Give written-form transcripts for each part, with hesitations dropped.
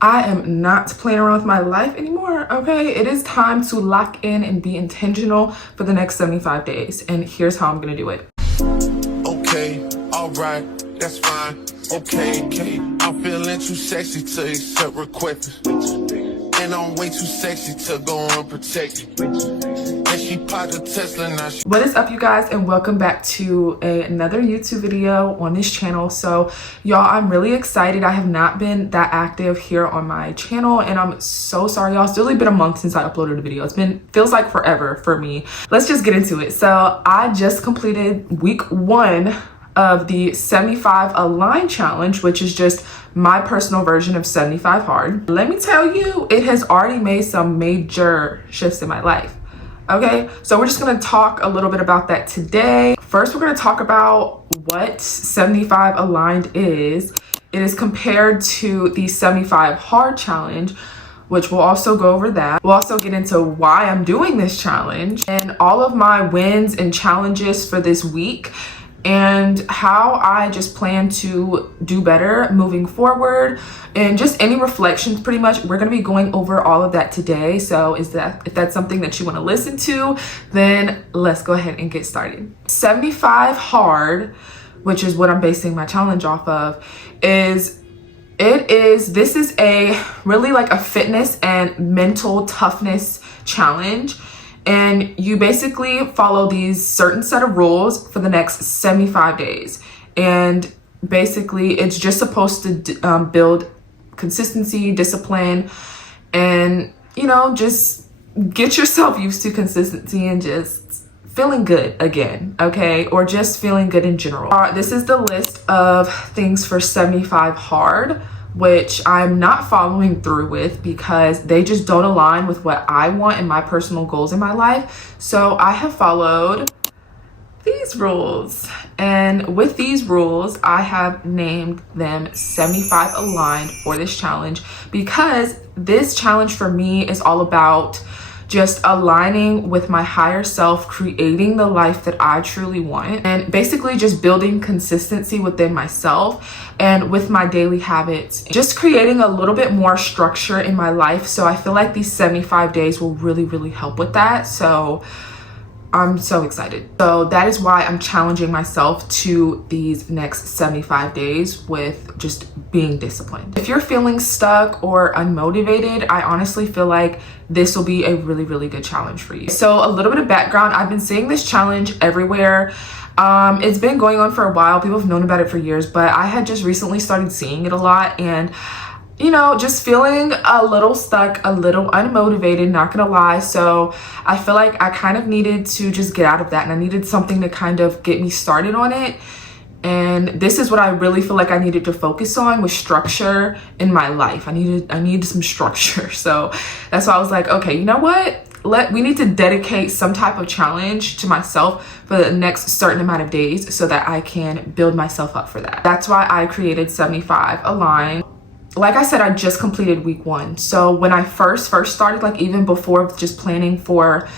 I am not playing around with my life anymore, okay? It is time to lock in and be intentional for the next 75 days. And here's how I'm gonna do it. Okay, alright, that's fine. Okay, I'm feeling too sexy to accept requests. And I'm way too sexy to go unprotected. And she popped a Tesla, now she... What is up, you guys, and welcome back to another YouTube video on this channel. So y'all, I'm really excited. I have not been that active here on my channel, and I'm so sorry, y'all. It's really been a month since I uploaded a video. Feels like forever for me. Let's just get into it. So I just completed week 1 of the 75 Align challenge, which is just my personal version of 75 hard. Let me tell you, it has already made some major shifts in my life. Okay, so we're just gonna talk a little bit about that today. First, we're gonna talk about what 75 Aligned is. It is compared to the 75 Hard challenge, which we'll also go over that. We'll also get into why I'm doing this challenge and all of my wins and challenges for this week, and how I just plan to do better moving forward, and just any reflections. Pretty much we're going to be going over all of that today. So if that's something that you want to listen to, then let's go ahead and get started. 75 Hard, which is what I'm basing my challenge off of, this is a really like a fitness and mental toughness challenge. And you basically follow these certain set of rules for the next 75 days. And basically it's just supposed to build consistency, discipline, and, you know, just get yourself used to consistency and just feeling good again, okay? Or just feeling good in general. This is the list of things for 75 Hard, which I'm not following through with because they just don't align with what I want and my personal goals in my life. So I have followed these rules. And with these rules, I have named them 75 Aligned for this challenge, because this challenge for me is all about just aligning with my higher self, creating the life that I truly want, and basically just building consistency within myself and with my daily habits, just creating a little bit more structure in my life. So I feel like these 75 days will really help with that. So I'm so excited. So that is why I'm challenging myself to these next 75 days with just being disciplined. If you're feeling stuck or unmotivated, I honestly feel like this will be a really good challenge for you. So a little bit of background, I've been seeing this challenge everywhere. It's been going on for a while. People have known about it for years, but I had just recently started seeing it a lot, and you know, just feeling a little stuck, a little unmotivated, not gonna lie. So I feel like I kind of needed to just get out of that, and I needed something to kind of get me started on it. And this is what I really feel like I needed to focus on, with structure in my life. I needed some structure. So that's why I was like, okay, you know what? We need to dedicate some type of challenge to myself for the next certain amount of days so that I can build myself up for that. That's why I created 75 Align. Like I said, I just completed week 1. So when I first started, like even before just planning for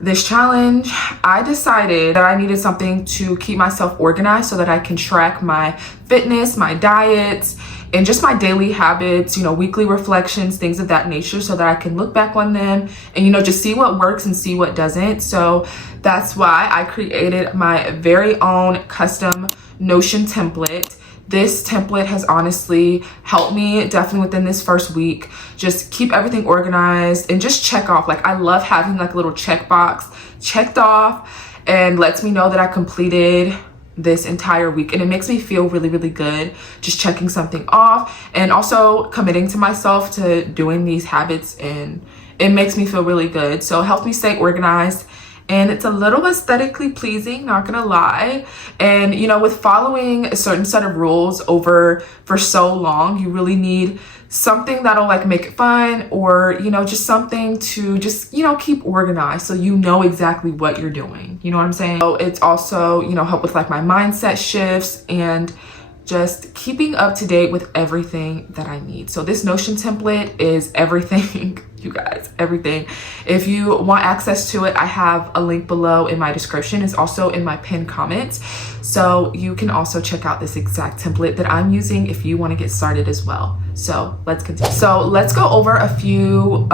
this challenge, I decided that I needed something to keep myself organized so that I can track my fitness, my diets, and just my daily habits, you know, weekly reflections, things of that nature, so that I can look back on them and, you know, just see what works and see what doesn't. So that's why I created my very own custom Notion template. This template has honestly helped me definitely within this first week, just keep everything organized and just check off. Like, I love having like a little checkbox checked off, and lets me know that I completed this entire week, and it makes me feel really good just checking something off, and also committing to myself to doing these habits, and it makes me feel really good. So it helps me stay organized, and it's a little aesthetically pleasing, not gonna lie. And you know, with following a certain set of rules for so long, you really need something that'll like make it fun, or you know, just something to just, you know, keep organized so you know exactly what you're doing. You know what I'm saying? So it's also, you know, help with like my mindset shifts, and just keeping up to date with everything that I need. So this Notion template is everything, you guys, everything. If you want access to it, I have a link below in my description. It's also in my pinned comments. So you can also check out this exact template that I'm using if you want to get started as well. So let's continue. So let's go over a few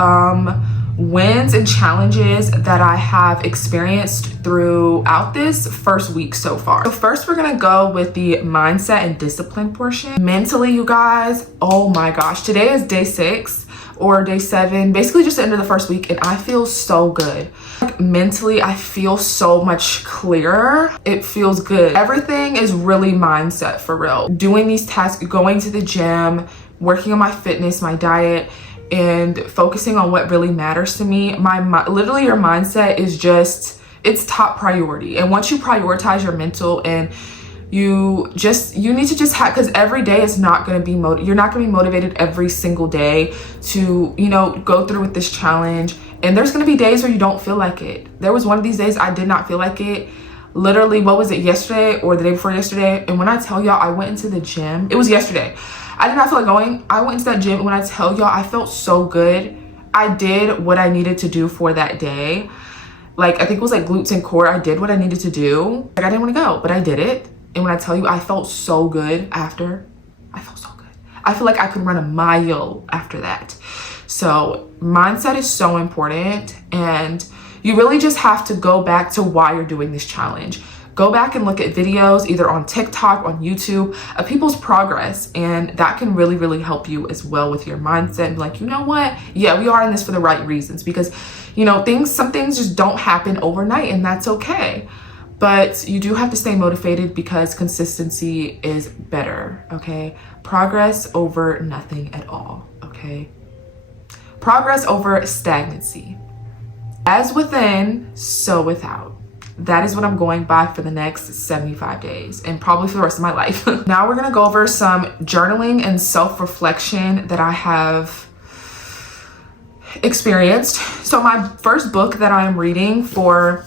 wins and challenges that I have experienced throughout this first week so far. So first, we're gonna go with the mindset and discipline portion. Mentally, you guys, oh my gosh, today is day 6 or day 7, basically just the end of the first week, and I feel so good. Like, mentally, I feel so much clearer. It feels good. Everything is really mindset for real. Doing these tasks, going to the gym, working on my fitness, my diet, and focusing on what really matters to me. Literally your mindset is just, it's top priority. And once you prioritize your mental, and you need to just have, because every day is not going to be you're not going to be motivated every single day to, you know, go through with this challenge. And there's going to be days where you don't feel like it. There was one of these days I did not feel like it. Literally, what was it, yesterday or the day before yesterday? And when I tell y'all, I went into the gym, it was yesterday. I did not feel like going. I went into that gym, and when I tell y'all, I felt so good. I did what I needed to do for that day. Like, I think it was like glutes and core. I did what I needed to do. Like, I didn't want to go, but I did it. And when I tell you, I felt so good after. I felt so good. I feel like I could run a mile after that. So mindset is so important, and you really just have to go back to why you're doing this challenge. Go back and look at videos either on TikTok, on YouTube, of people's progress, and that can really, really help you as well with your mindset. And be like, you know what? Yeah, we are in this for the right reasons, because, you know, some things just don't happen overnight, and that's okay. But you do have to stay motivated, because consistency is better, okay? Progress over nothing at all, okay? Progress over stagnancy. As within, so without. That is what I'm going by for the next 75 days, and probably for the rest of my life. Now we're gonna go over some journaling and self-reflection that I have experienced. So my first book that I am reading for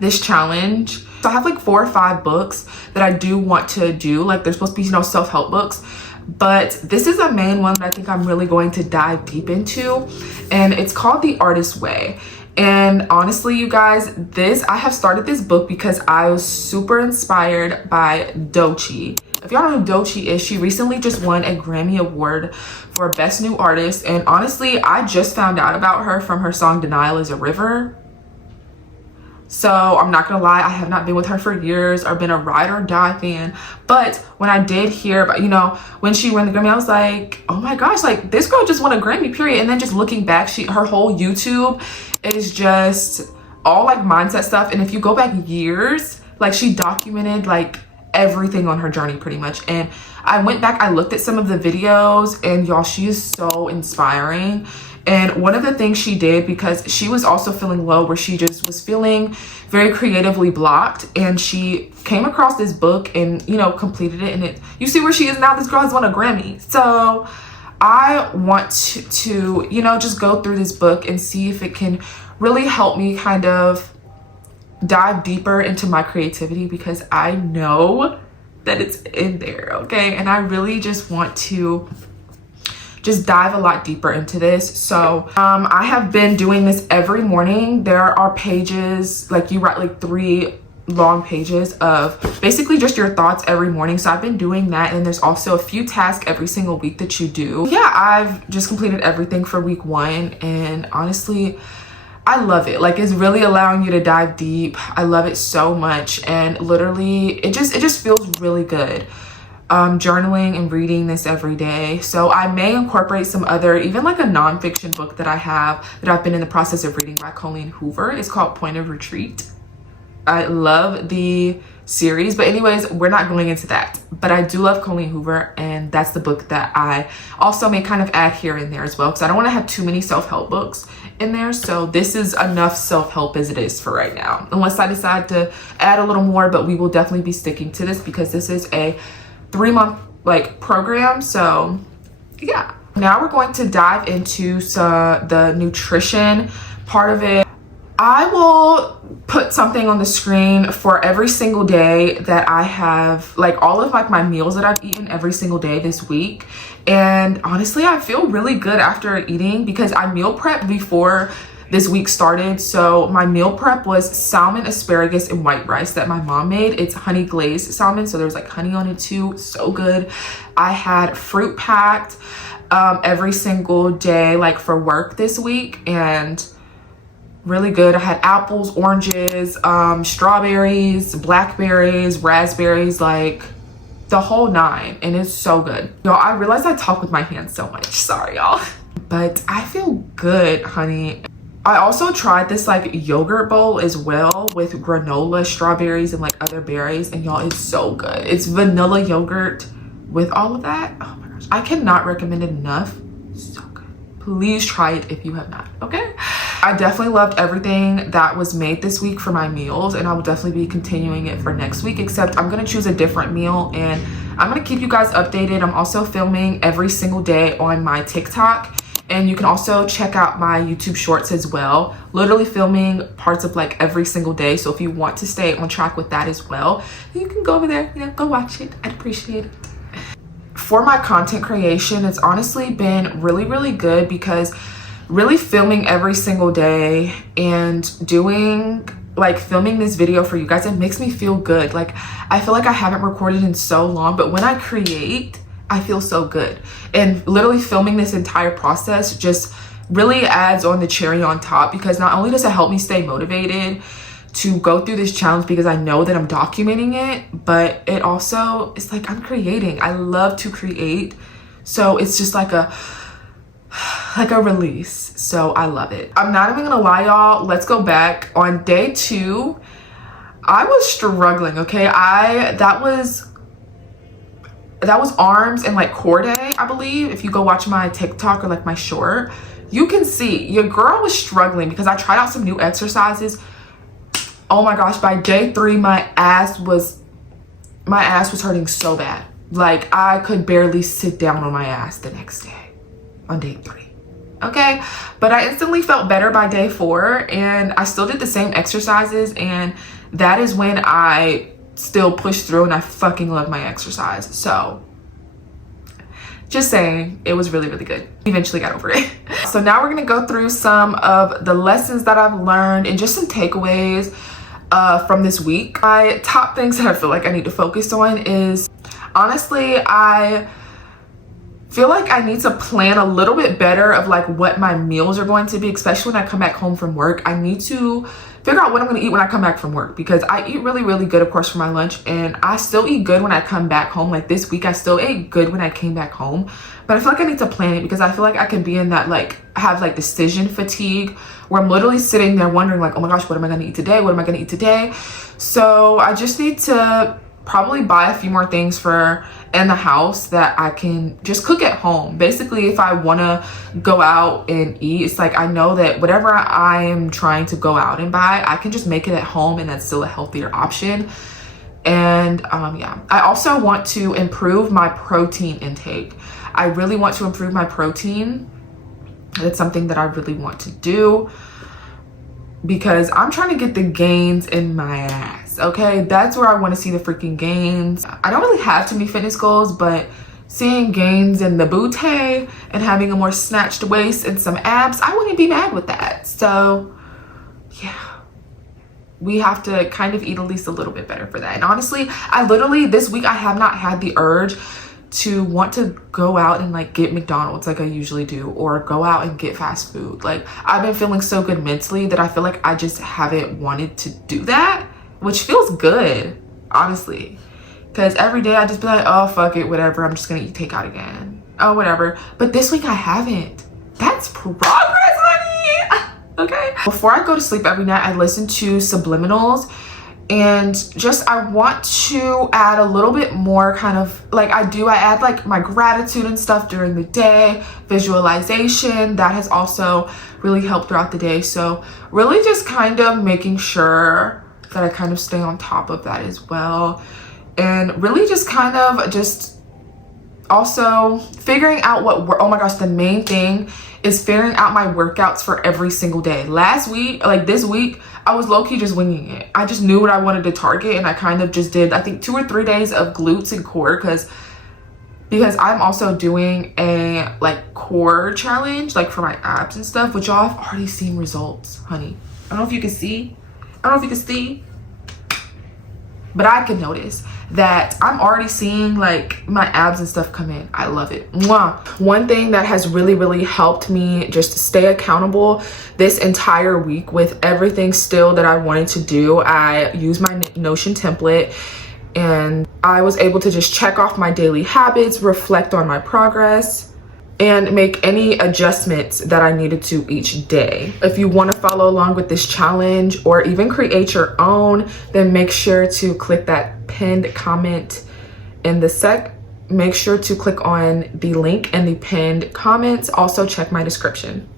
this challenge, so I have like 4 or 5 books that I do want to do. Like, they're supposed to be, you know, self-help books, but this is a main one that I think I'm really going to dive deep into, and it's called The Artist's Way. And honestly, you guys, I have started this book because I was super inspired by Doechii. If y'all know who Doechii is, she recently just won a Grammy Award for Best New Artist. And honestly, I just found out about her from her song Denial is a River. So I'm not gonna lie, I have not been with her for years or been a ride or die fan. But when I did hear about, you know, when she won the Grammy, I was like, oh my gosh, like, this girl just won a Grammy, period. And then just looking back, her whole YouTube is just all like mindset stuff. And if you go back years, like, she documented like everything on her journey pretty much. And I went back, I looked at some of the videos, and y'all, she is so inspiring. And one of the things she did, because she was also feeling low, where she just was feeling very creatively blocked, and she came across this book and, you know, completed it. And you see where she is now. This girl has won a Grammy. So I want to, you know, just go through this book and see if it can really help me kind of dive deeper into my creativity, because I know that it's in there, okay? And I really just want to just dive a lot deeper into this. So I have been doing this every morning. There are pages, like, you write like 3 long pages of basically just your thoughts every morning. So I've been doing that, and there's also a few tasks every single week that you do. Yeah, I've just completed everything for week 1, and honestly, I love it. Like, it's really allowing you to dive deep. I love it so much, and literally it just feels really good. Journaling and reading this every day. So I may incorporate some other, even like a nonfiction book that I have that I've been in the process of reading by Colleen Hoover. It's called Point of Retreat. I love the series, but anyways, we're not going into that. But I do love Colleen Hoover, and that's the book that I also may kind of add here and there as well, because I don't want to have too many self-help books in there. So this is enough self-help as it is for right now, unless I decide to add a little more. But we will definitely be sticking to this, because this is a 3-month like program. So yeah, now we're going to dive into the nutrition part of it. I will put something on the screen for every single day that I have, like all of like my meals that I've eaten every single day this week. And honestly, I feel really good after eating because I meal prepped before this week started. So my meal prep was salmon, asparagus, and white rice that my mom made. It's honey glazed salmon, so there's like honey on it too. So good. I had fruit packed every single day like for work this week, and really good. I had apples, oranges, strawberries, blackberries, raspberries, like the whole nine, and it's so good. Y'all, I realize I talk with my hands so much, sorry y'all, but I feel good, honey. I also tried this like yogurt bowl as well with granola, strawberries, and like other berries, and y'all, it's so good. It's vanilla yogurt with all of that. Oh my gosh, I cannot recommend it enough. So good. Please try it if you have not, okay? I definitely loved everything that was made this week for my meals, and I will definitely be continuing it for next week, except I'm gonna choose a different meal and I'm gonna keep you guys updated. I'm also filming every single day on my TikTok, and you can also check out my YouTube shorts as well. Literally filming parts of like every single day. So if you want to stay on track with that as well, you can go over there, you know, go watch it. I'd appreciate it. For my content creation, it's honestly been really, really good because really filming every single day and doing like filming this video for you guys, it makes me feel good. Like I feel like I haven't recorded in so long, but when I create, I feel so good. And literally filming this entire process just really adds on the cherry on top, because not only does it help me stay motivated to go through this challenge because I know that I'm documenting it, but it also is like I'm creating. I love to create, so it's just like a release. So I love it. I'm not even gonna lie, y'all. Let's go back. On day 2, I was struggling, okay? That was arms and like core day, I believe. If you go watch my TikTok or like my short, you can see your girl was struggling because I tried out some new exercises. Oh my gosh, by day 3, my ass was hurting so bad. Like I could barely sit down on my ass the next day on day 3. Okay, but I instantly felt better by day 4, and I still did the same exercises, and that is when I still pushed through, and I fucking love my exercise. So just saying, it was really, really good. Eventually got over it. So now we're gonna go through some of the lessons that I've learned and just some takeaways from this week. My top things that I feel like I need to focus on is, honestly, I feel like I need to plan a little bit better of like what my meals are going to be, especially when I come back home from work. I need to figure out what I'm going to eat when I come back from work, because I eat really, really good, of course, for my lunch, and I still eat good when I come back home. Like this week, I still ate good when I came back home, but I feel like I need to plan it because I feel like I can be in that, like, have like decision fatigue where I'm literally sitting there wondering like, oh my gosh, what am I going to eat today? What am I going to eat today? So I just need to probably buy a few more things in the house that I can just cook at home. Basically, if I want to go out and eat, it's like I know that whatever I am trying to go out and buy, I can just make it at home, and that's still a healthier option. And yeah, I also want to improve my protein intake. I really want to improve my protein. That's something that I really want to do because I'm trying to get the gains in my ass. Okay, that's where I want to see the freaking gains. I don't really have too many fitness goals, but seeing gains in the booty and having a more snatched waist and some abs, I wouldn't be mad with that. So yeah, we have to kind of eat at least a little bit better for that. And honestly, I literally this week I have not had the urge to want to go out and like get McDonald's like I usually do, or go out and get fast food. Like I've been feeling so good mentally that I feel like I just haven't wanted to do that, which feels good, honestly, because every day I just be like, oh fuck it, whatever, I'm just gonna eat takeout again, oh whatever. But this week I haven't. That's progress, honey. Okay, before I go to sleep every night, I listen to subliminals, and just I want to add a little bit more kind of like I add like my gratitude and stuff during the day, visualization. That has also really helped throughout the day. So really just kind of making sure that I kind of stay on top of that as well, and really just kind of just Also, figuring out oh my gosh, the main thing is figuring out my workouts for every single day. Last week, like this week, I was low-key just winging it. I just knew what I wanted to target, and I kind of just did, I think, 2 or 3 days of glutes and core because I'm also doing a like core challenge, like for my abs and stuff, which y'all have already seen results, honey. I don't know if you can see. But I can notice that I'm already seeing like my abs and stuff come in. I love it. Mwah. One thing that has really helped me just stay accountable this entire week with everything still that I wanted to do, I used my Notion template and I was able to just check off my daily habits, reflect on my progress, and make any adjustments that I needed to each day. If you want to follow along with this challenge or even create your own, then make sure to click that pinned comment in the sec. Make sure to click on the link in the pinned comments. Also check my description.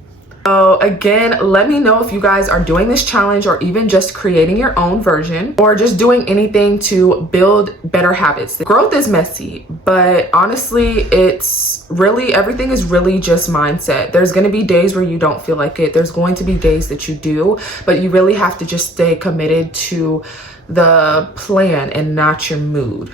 So again, let me know if you guys are doing this challenge or even just creating your own version or just doing anything to build better habits. Growth is messy, but honestly, everything is really just mindset. There's going to be days where you don't feel like it. There's going to be days that you do, but you really have to just stay committed to the plan and not your mood.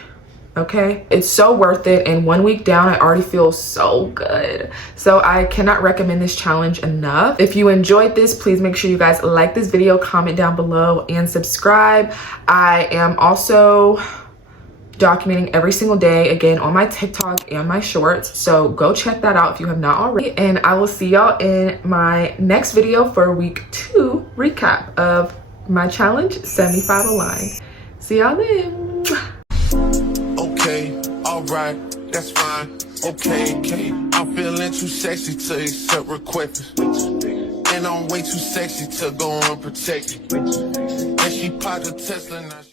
Okay, it's so worth it, and 1 week down I already feel so good. So I cannot recommend this challenge enough. If you enjoyed this, please make sure you guys like this video, comment down below, and subscribe. I am also documenting every single day again on my TikTok and my shorts, so go check that out if you have not already, and I will see y'all in my next video for week 2 recap of my challenge 75 aligned. See y'all then. Okay, alright, that's fine. Okay, I'm feeling too sexy to accept requests. And I'm way too sexy to go unprotected. And she popped a Tesla now.